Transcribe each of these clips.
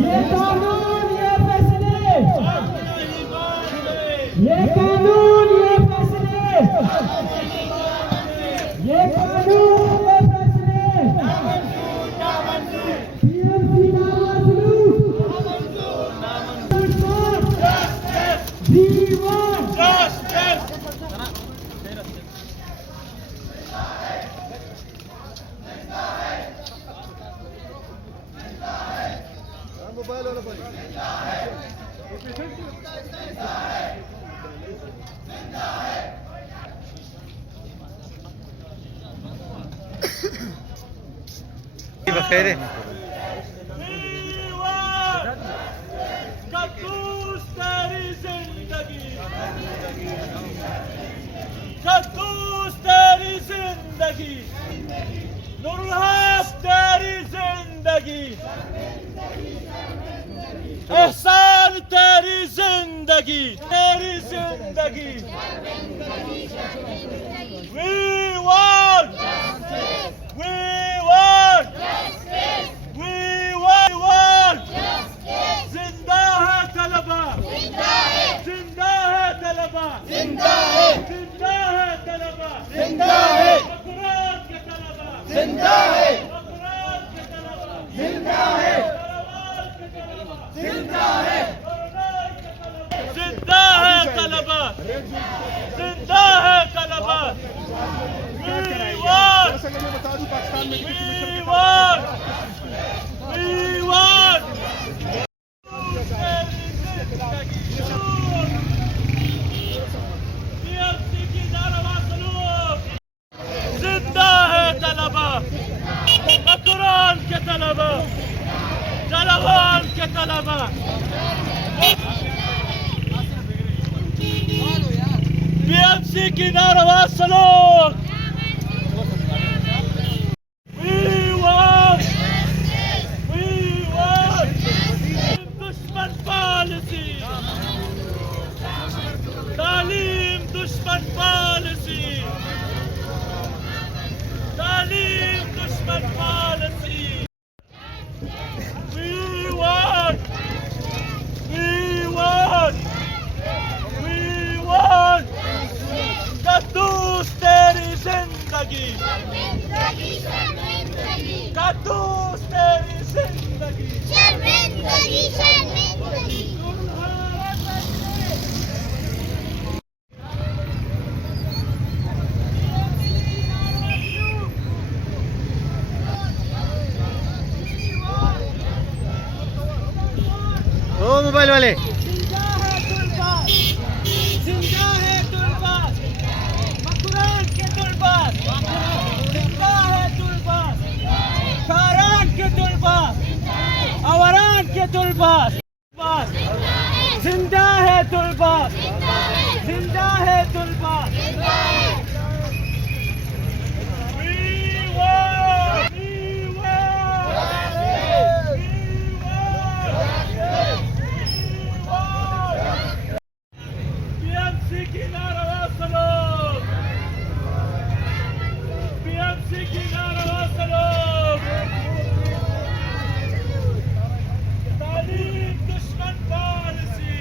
ये कानून ये फैसले, ये कानून ये फैसले, ये कानून ये फैसले, टीएमसी मोबाइल वाला भाई बखैर है कद्दूस तेरी जिंदगी, कद्दूस तेरी जिंदगी, नूरुल हक तेरी जिंदगी, एहसान तेरी जिंदगी, तेरी जिंदगी। We want, we want, we want, जिंदा है तलबा, जिंदा है तलबा, जिंदा है तलबा, जिंदा है मकरार के तलबा, जिंदा है मकरार के तलबा, जिंदा है जिंदा है जिंदा है तलबा, जिंदा है तलबा। बता दूं पाकिस्तान में जिंदा है तलबा, मकरान के तलबा, जलवान के तलबा। टीएमसी की नारवा सलूक। दुश्मन पॉलिसी, तालीम दुश्मन पॉलिसी, तालीम दुश्मन पॉलिसी। We want, कद्दूस तेरी जिंदगी, कद्दूस तेरी जिंदगी, शर्मिंदगी शर्मिंदगी। ओ मोबाइल वाले जिंदा है तुलबास, जिंदा है तुलबास, मकरान के तुलबास, जिंदा है तुलबास, खारान के तुलबास, अवरान के तुलबास, जिंदा है तुलबास, जिंदा है तुलबास। टीएमसी की नारवा सलूक, टीएमसी की नारवा सलूक। तालीम दुश्मन पॉलिसी,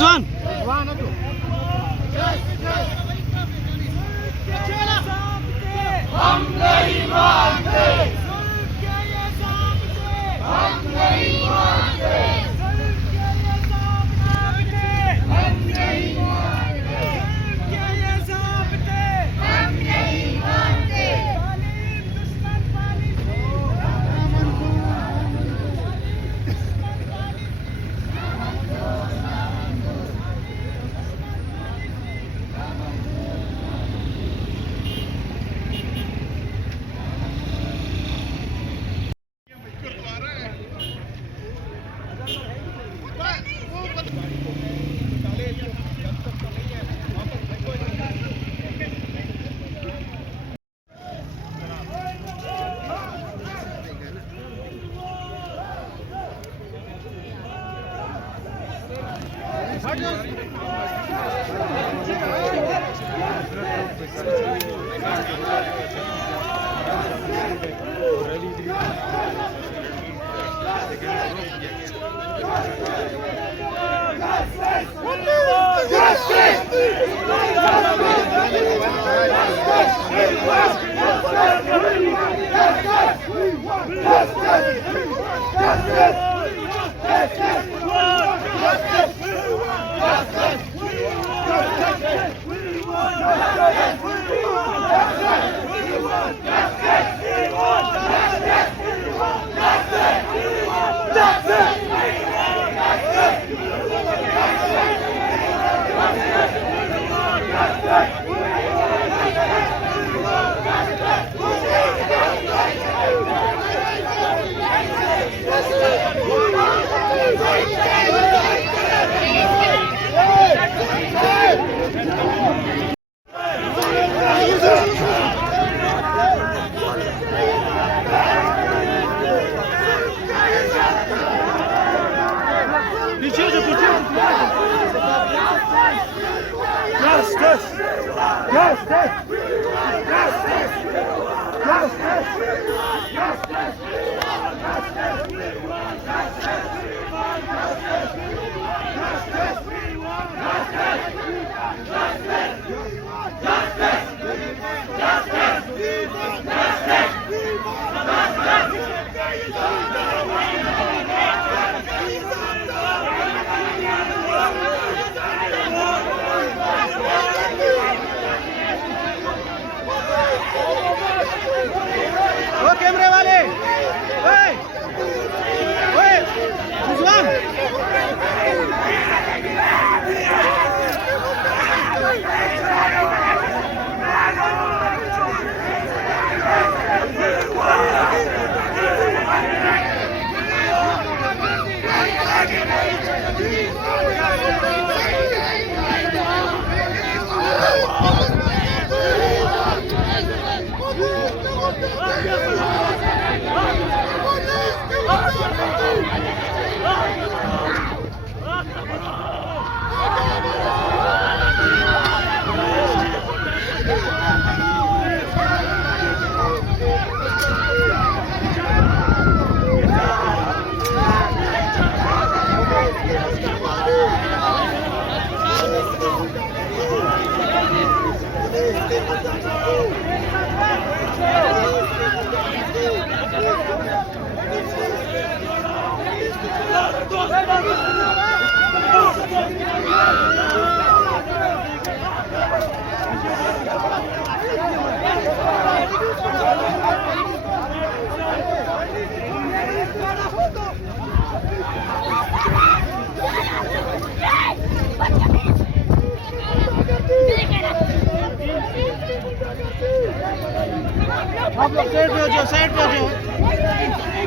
रिजवान हम नहीं मानते हम नहीं मानते हम नहीं मानते हम नहीं मानते ओ कैमरे वाले ओए ओए रिजवान आप लोग साइड पे हो जाओ, साइड पे हो जाओ।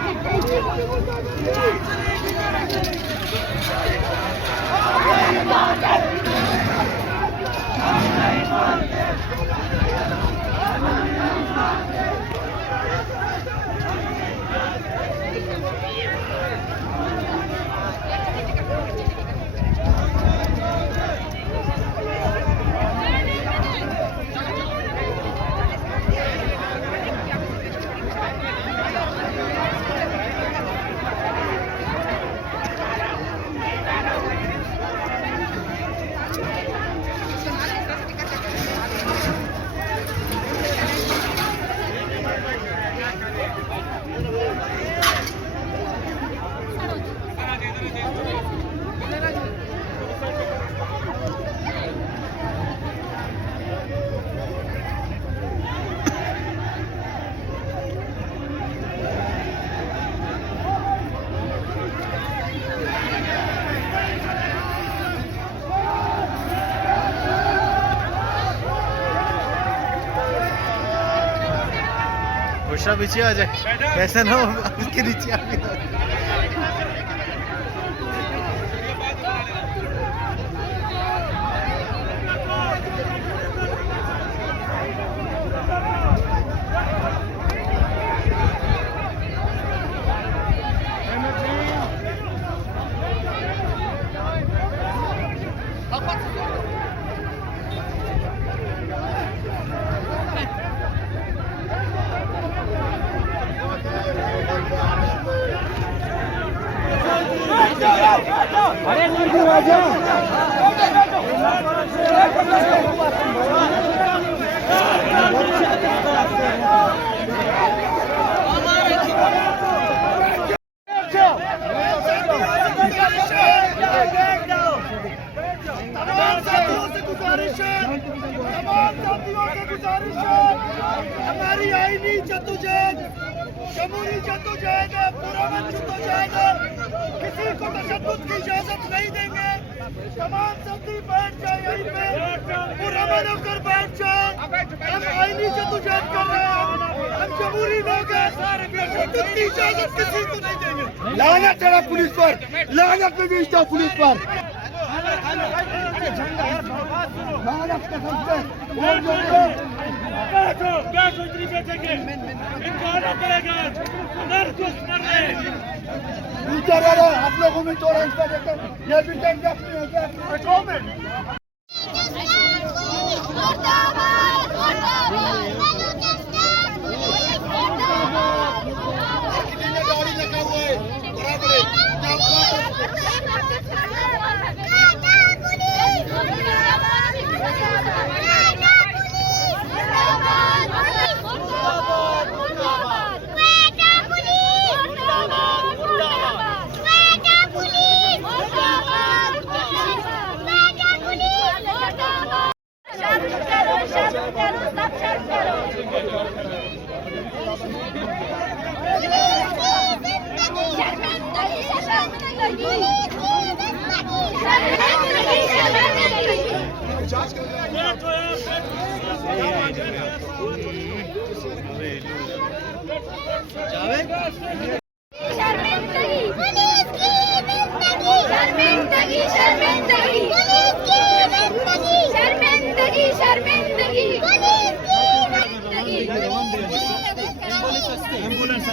बुशरा पीछे आ जाए, ऐसा ना हो उसके नीचे आ गया। तमाम साथियों से गुजारिश है, तमाम साथियों से गुजारिश है, हमारी आईनी जद्दोजहद, जमहूरी जद्दोजहद है, पुरअमन जद्दोजहद है, किसी को तशद्दुद की इजाजत नहीं देंगे। तमाम साथी बैठ जाए यहीं पे, पुरअमन होकर बैठ जाए। हम आईनी जद्दोजहद कर रहे हैं, हम जमहूरी लोग हैं, तशद्दुद की इजाजत किसी को नहीं देंगे। लानत चढ़ा पुलिस पर, लानत में भेजता हूं पुलिस पर। क्या सोचनी बेचेंगे, इनको आना पड़ेगा, नरकुश कर रहे हैं। आप लोगों में तो ये भी टेंडर नहीं होता है। एम्बुलेंस